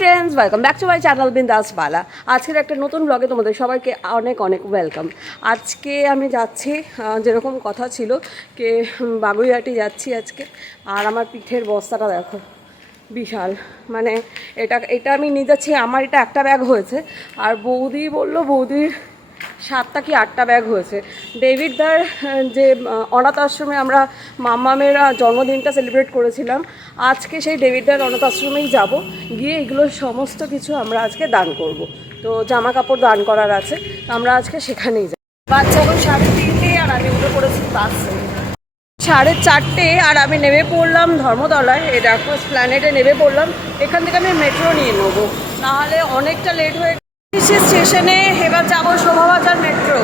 Friends, welcome back to my channel বিন্দাস বালা। আজকের একটা নতুন ব্লগে তোমাদের সবাইকে অনেক অনেক ওয়েলকাম। আজকে আমি যাচ্ছি, যেরকম কথা ছিল যে বাগুইহাটি যাচ্ছি আজকে। আর আমার পিঠের বস্তাটা দেখো, বিশাল। মানে এটা আমি নিয়ে যাচ্ছি, আমার এটা একটা ব্যাগ হয়েছে। আর বৌদি বললো বৌদির 7টা কি 8টা ব্যাগ হয়েছে। ডেভিডদার যে অনাথ আশ্রমে আমরা মাম্মামের জন্মদিনটা সেলিব্রেট করেছিলাম, আজকে সেই ডেভিডদার অনাথ আশ্রমেই যাব, গিয়ে এগুলো সমস্ত কিছু আমরা আজকে দান করব। তো জামা কাপড় দান করার আছে, তো আমরা আজকে সেখানেই যাব। বাচ্চা এখন 3:30 আর আমি উঠে পড়েছি বাসে 4:30, আর আমি নেমে পড়লাম ধর্মতলায়। এই দেখো এসপ্ল্যানেডে নেমে পড়লাম। এখান থেকে আমি মেট্রো নিয়ে নেবো, নাহলে অনেকটা লেট হয়ে স্টেশনে। এবার যাবো শোভাবাজার মেট্রো।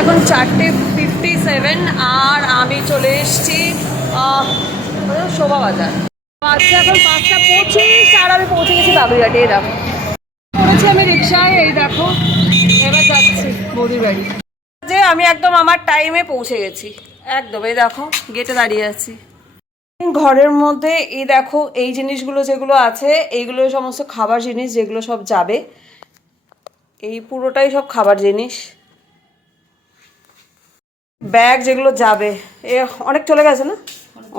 এখন 4:57 আর আমি চলে এসেছি শোভাবাজার। আচ্ছা এখন 5:25 আর আমি পৌঁছে গেছি বাগুইহাটি। এই দেখো পড়েছি আমি রিক্সায়, এই দেখো এবার যাচ্ছি বৌদির বাড়ি। যে আমি একদম আমার টাইমে পৌঁছে গেছি একদম। এই দেখো গেটে দাঁড়িয়ে আছি। ঘরের মধ্যে এই দেখো এই জিনিসগুলো যেগুলো আছে, এইগুলো সমস্ত খাবার জিনিস যেগুলো সব যাবে। এই পুরোটাই সব খাবার জিনিস, ব্যাগ যেগুলো যাবে। এ অনেক চলে গেছে না,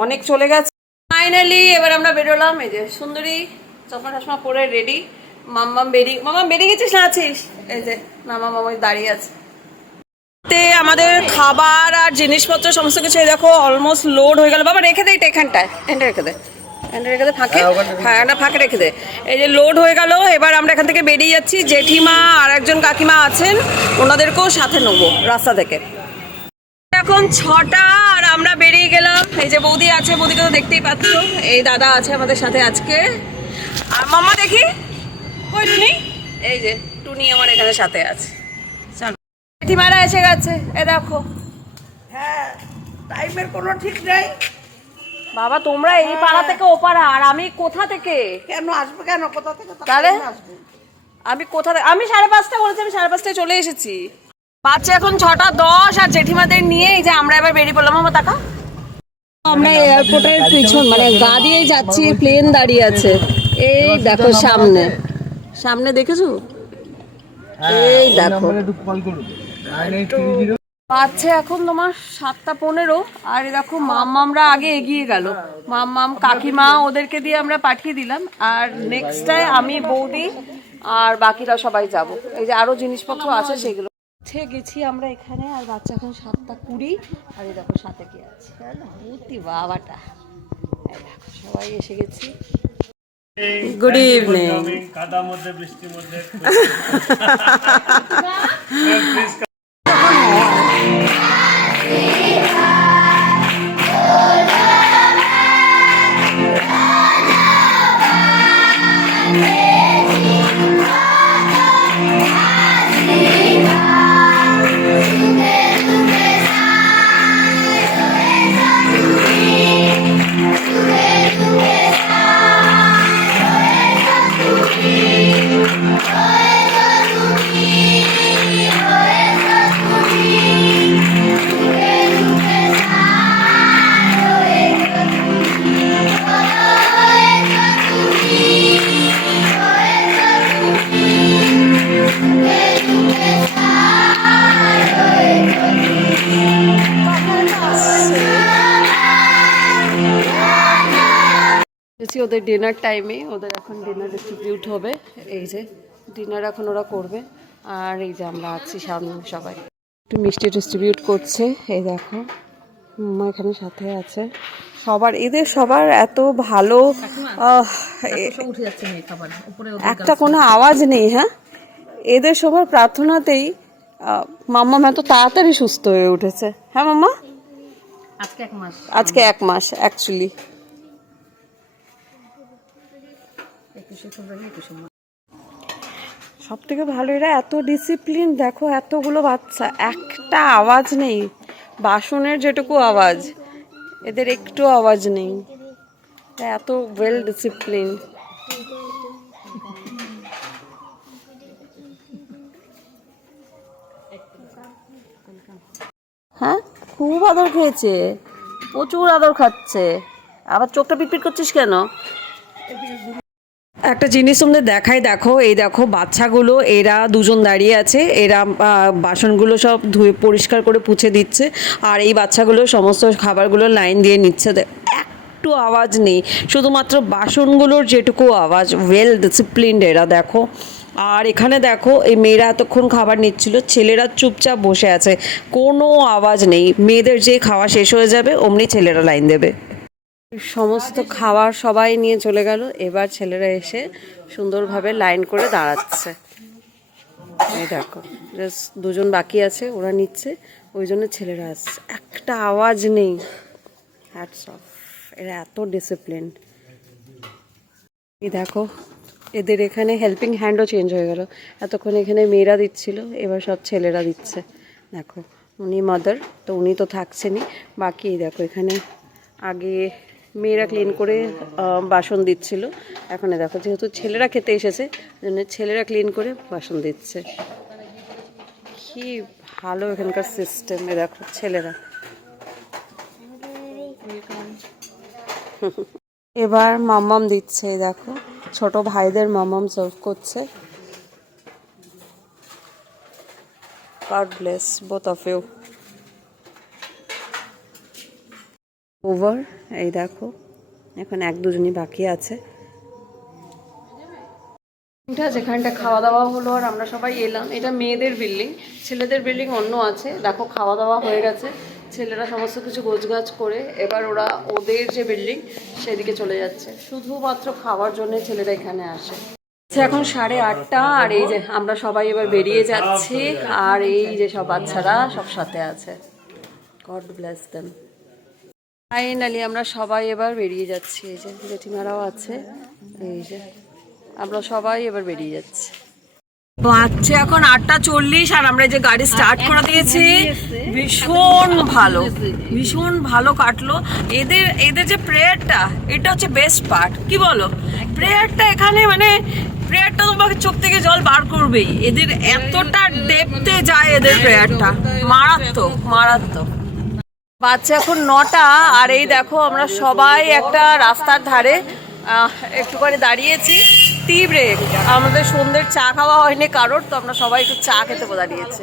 অনেক চলে গেছে। ফাইনালি এবার আমরা বেরোলাম। এই যে সুন্দরী চশমা টশমা পরে রেডি। মাম্মাম বেরিয়ে গেছিস না আছিস? এই যে না, মাম্মাম দাঁড়িয়ে আছে। আমাদের খাবার আর জিনিসপত্র সমস্ত কিছু এই দেখো অলমোস্ট লোড হয়ে গেল। বাবা রেখে দে এটা, এখানটায় রেখে দে, ফাঁকে রেখে দে। এই যে লোড হয়ে গেল। এবার আমরা এখান থেকে বেরিয়ে যাচ্ছি। জেঠিমা আর একজন কাকিমা আছেন, ওনাদেরকেও সাথে নেবো রাস্তা থেকে। এখন 6টা আর আমরা বেরিয়ে গেলাম। এই যে বৌদি আছে, বৌদিকে তো দেখতেই পাচ্ছ। এই দাদা আছে আমাদের সাথে আজকে। আর মাম্মা দেখি কই টুনি? এই যে টুনি আমার এখানে সাথে আছে। জেঠিমারা এসে গেছে, এ দেখো। হ্যাঁ, টাইমের কোনো ঠিক নেই বাবা, তোমরা এই পাড়া থেকে ও পাড়া, আর আমি কোথা থেকে? কেন আসবে, কেন কোথা থেকে তাহলে আসবে? আমি কোথা থেকে? আমি 5:30 বলেছি, আমি 5:30 চলে এসেছি। বাচ্চা এখন 6:10 আর জেঠিমাদের নিয়ে এই যে আমরা এবার বেরিয়ে পড়লাম। আমার টাকা আমরা এয়ারপোর্টের পিছন মানে গা দিয়েই যাচ্ছি। প্লেন দাঁড়িয়ে আছে এই দেখো সামনে সামনে, দেখেছো? এই দেখো পাচ্ছে এখন তোমার 7:15। আর দেখো মাম্মামরা আগে এগিয়ে গেল। মাম্মাম কাকিমা ওদেরকে দিয়ে আমরা পাঠিয়ে দিলাম। আর নেক্সটটায় আমি বৌদি আর বাকিরা সবাই যাব। এই যে আরো জিনিসপত্র আছে সেগুলো গেছি আমরা এখানে। আর বাচ্চা এখন 7:20 আর এই দেখো সাথে কি আছে বাবাটা। দেখো সবাই এসে গেছি। Good evening. কাদার মধ্যে বৃষ্টির মধ্যে ওদের ডিনার টাইমে, ওদের এখন ডিনার ডিস্ট্রিবিউট হবে। এই যে ডিনার এখন ওরা করবে। আর এই যে আমরা আছি সামনে, সবাই একটু মিষ্টি ডিস্ট্রিবিউট করছে। এই দেখো মাম্মা এখানে সাথে আছে। সবার এদের সবার এত ভালো, একটা কোনো আওয়াজ নেই। হ্যাঁ, এদের সবার প্রার্থনাতেই মাম্মা এত তাড়াতাড়ি সুস্থ হয়ে উঠেছে। হ্যাঁ মাম্মা, আজকে 1 মাস অ্যাকচুয়ালি। সব থেকে ভালো এরা এত ডিসিপ্লিন। দেখো এতগুলো বাচ্চা, একটা আওয়াজ নেই। বাসনের যেটুকু আওয়াজ, এদের একটু আওয়াজ নেই। এত ওয়েল ডিসিপ্লিন। হ্যাঁ, খুব আদর খেয়েছে, প্রচুর আদর খাচ্ছে। আবার চোখটা পিটপিট করছিস কেন? একটা জিনিস তোমাদের দেখাই, দেখো এই দেখো বাচ্চাগুলো, এরা দুজন দাঁড়িয়ে আছে, এরা বাসনগুলো সব ধুয়ে পরিষ্কার করে পুছে দিচ্ছে, আর এই বাচ্চাগুলো সমস্ত খাবারগুলো লাইন দিয়ে নিচ্ছে। একটু আওয়াজ নেই, শুধুমাত্র বাসনগুলোর যেটুকু আওয়াজ। ওয়েল ডিসিপ্লিনড এরা, দেখো। আর এখানে দেখো এই মেয়েরা এতক্ষণ খাবার নিচ্ছিল, ছেলেরা চুপচাপ বসে আছে, কোনো আওয়াজ নেই। মেয়েদের যে খাওয়া শেষ হয়ে যাবে অমনি ছেলেরা লাইন দেবে। সমস্ত খাবার সবাই নিয়ে চলে গেল, এবার ছেলেরা এসে সুন্দরভাবে লাইন করে দাঁড়াচ্ছে। এই দেখো জাস্ট দুজন বাকি আছে, ওরা নিচ্ছে, ওই জন্য ছেলেরা আসছে। একটা আওয়াজ নেই। হ্যাটস অফ, এরা এত ডিসিপ্লিন। এই দেখো এদের এখানে হেল্পিং হ্যান্ডও চেঞ্জ হয়ে গেল। এতক্ষণ এখানে মেয়েরা দিচ্ছিল, এবার সব ছেলেরা দিচ্ছে। দেখো উনি মাদার, তো উনি তো থাকছেনই, বাকি দেখো এখানে আগে মেয়েরা ক্লিন করে বাসন দিচ্ছিল, এখন দেখো যেহেতু ছেলেরা খেতে এসেছে জন্য ছেলেরা ক্লিন করে বাসন দিচ্ছে। কি ভালো এখানকার সিস্টেম। দেখো ছেলেরা এবার মাম্মাম দিচ্ছে, দেখো ছোট ভাইদের মাম্মাম সার্ভ করছে। God bless both of you. Over, এই দেখো এখন এক দুজনই বাকি আছে। যেখানটা খাওয়া দাওয়া হলো আর আমরা সবাই এলাম, এটা মেয়েদের বিল্ডিং, ছেলেদের বিল্ডিং অন্য আছে। দেখো খাওয়া দাওয়া হয়ে গেছে, ছেলেরা সমস্ত কিছু গোছগাছ করে এবার ওরা ওদের যে বিল্ডিং সেদিকে চলে যাচ্ছে। শুধুমাত্র খাওয়ার জন্য ছেলেরা এখানে আসে। এখন 8:30, আর এই যে আমরা সবাই এবার বেরিয়ে যাচ্ছি, আর এই যে সব বাচ্চারা সব সাথে আছে। God bless them. ফাইনালি আমরা সবাই এবার বেরিয়ে যাচ্ছি, এই যে জেঠিমারাও আছে, এই যে আমরা সবাই এবার বেরিয়ে যাচ্ছি। বাচ্চা এখন 8:40, আর আমরা যে গাড়ি স্টার্ট করে দিয়েছি। ভীষণ ভালো, ভীষণ ভালো কাটলো। এদের যে প্রেয়ারটা, এটা হচ্ছে বেস্ট পার্ট। কি বলো? প্রেয়ারটা এখানে মানে প্রেয়ারটা তোমাকে চোখ থেকে জল বার করবেই। এদের এতটা ডেপথে যায় এদের প্রেয়ারটা, মারাত্মক মারাত্মক। বাচ্চা এখন 9টা, আর এই দেখো আমরা সবাই একটা রাস্তার ধারে একটু করে দাঁড়িয়েছি। টি ব্রেক, আমাদের সন্ধ্যের চা খাওয়া হয়নি কারোর, তো আমরা সবাই একটু চা খেতে দাঁড়িয়েছি।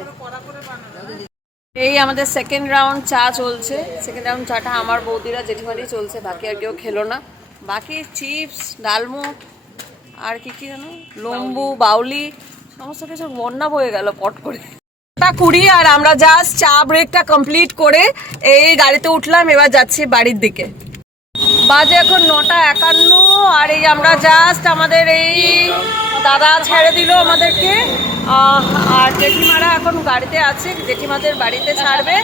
এই আমাদের সেকেন্ড রাউন্ড চা চলছে। সেকেন্ড রাউন্ড চাটা আমার বৌদিরা জেঠিমারি চলছে, বাকি আর কেউ খেলো না। বাকি চিপস, ডালমুট আর কি কি জানো, লম্বু, বাউলি, সমস্ত কিছু বন্যা বয়ে গেল পট করে। 9:20, আর আমরা জাস্ট চা ব্রেকটা কমপ্লিট করে এই গাড়িতে উঠলাম, এবার যাচ্ছি বাড়ির দিকে। বাজে এখন 9:51, আর এই আমরা জাস্ট আমাদের এই দাদা ছেড়ে দিল আমাদেরকে, আর জেঠিমারা এখন গাড়িতে আছে, জেঠিমাদের বাড়িতে ছাড়বে।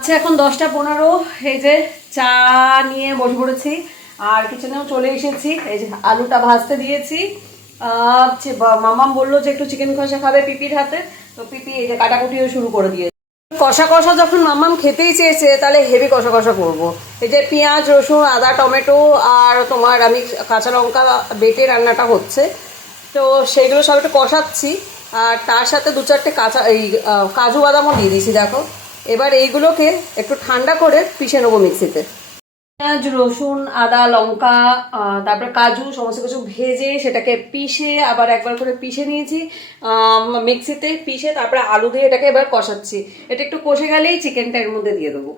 আচ্ছা এখন 10:15, এই যে চা নিয়ে বসে পড়েছি, আর কিচেনেও চলে এসেছি। এই যে আলুটা ভাজতে দিয়েছি। মামাম বললো যে একটু চিকেন কষা খাবে পিপির হাতে, তো পিপি এই যে কাটাকুটিও শুরু করে দিয়েছে। কষা কষা যখন মামাম খেতেই চেয়েছে, তাহলে হেভি কষা কষা করবো। এই যে পেঁয়াজ, রসুন, আদা, টমেটো আর তোমার আমি কাঁচা লঙ্কা বেটে রান্নাটা হচ্ছে, তো সেইগুলো সব একটু কষাচ্ছি, আর তার সাথে 2-4টে কাজু বাদামও দিয়ে দিয়েছি। দেখো এবার এইগুলোকে একটু ঠান্ডা করে পিষে নেবো মিক্সিতে। পেঁয়াজ, রসুন, আদা, লঙ্কা, তারপর কাজু সমস্ত কিছু ভেজে সেটাকে পিষে আবার একবার করে পিষে নিয়েছি মিক্সিতে, পিষে তারপরে আলু দিয়ে এটাকে এবার কষাচ্ছি। এটা একটু কষে গেলেই চিকেনটা এর মধ্যে দিয়ে দেবো।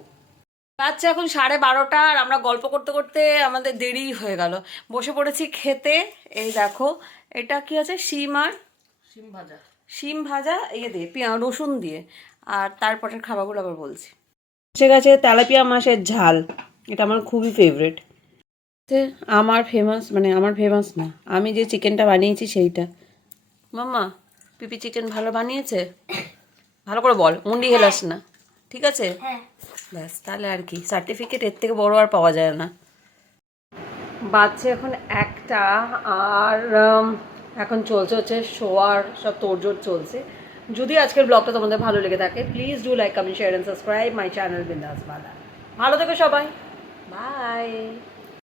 আচ্ছা এখন 12:30, আর আমরা গল্প করতে করতে আমাদের দেরি হয়ে গেল, বসে পড়েছি খেতে। এই দেখো এটা কি আছে, শিম ভাজা দিয়ে রসুন দিয়ে, আর তারপরের খাবারগুলো আবার বলছি। ঠিক আছে, তেলাপিয়া মাছের ঝাল, এটা আমার খুবই ফেভারিট। আমার ফেমাস না, আমি যে চিকেনটা বানিয়েছি সেইটা। মাম্মা পিপি চিকেন ভালো বানিয়েছে? ভালো করে বল, মুন্ডি হেলাস না, ঠিক আছে? ব্যাস, তাহলে আর কি, সার্টিফিকেট এর থেকে বড় আর পাওয়া যায় না। বাচ্চা এখন 1টা, আর এখন হচ্ছে শোয়ার সব তোড়জোড় চলছে। যদি আজকের ব্লগটা তোমাদের ভালো লেগে থাকে, please do like, comment, share and subscribe my channel বিন্দাস বালা। ভালো থেকো সবাই, বাই।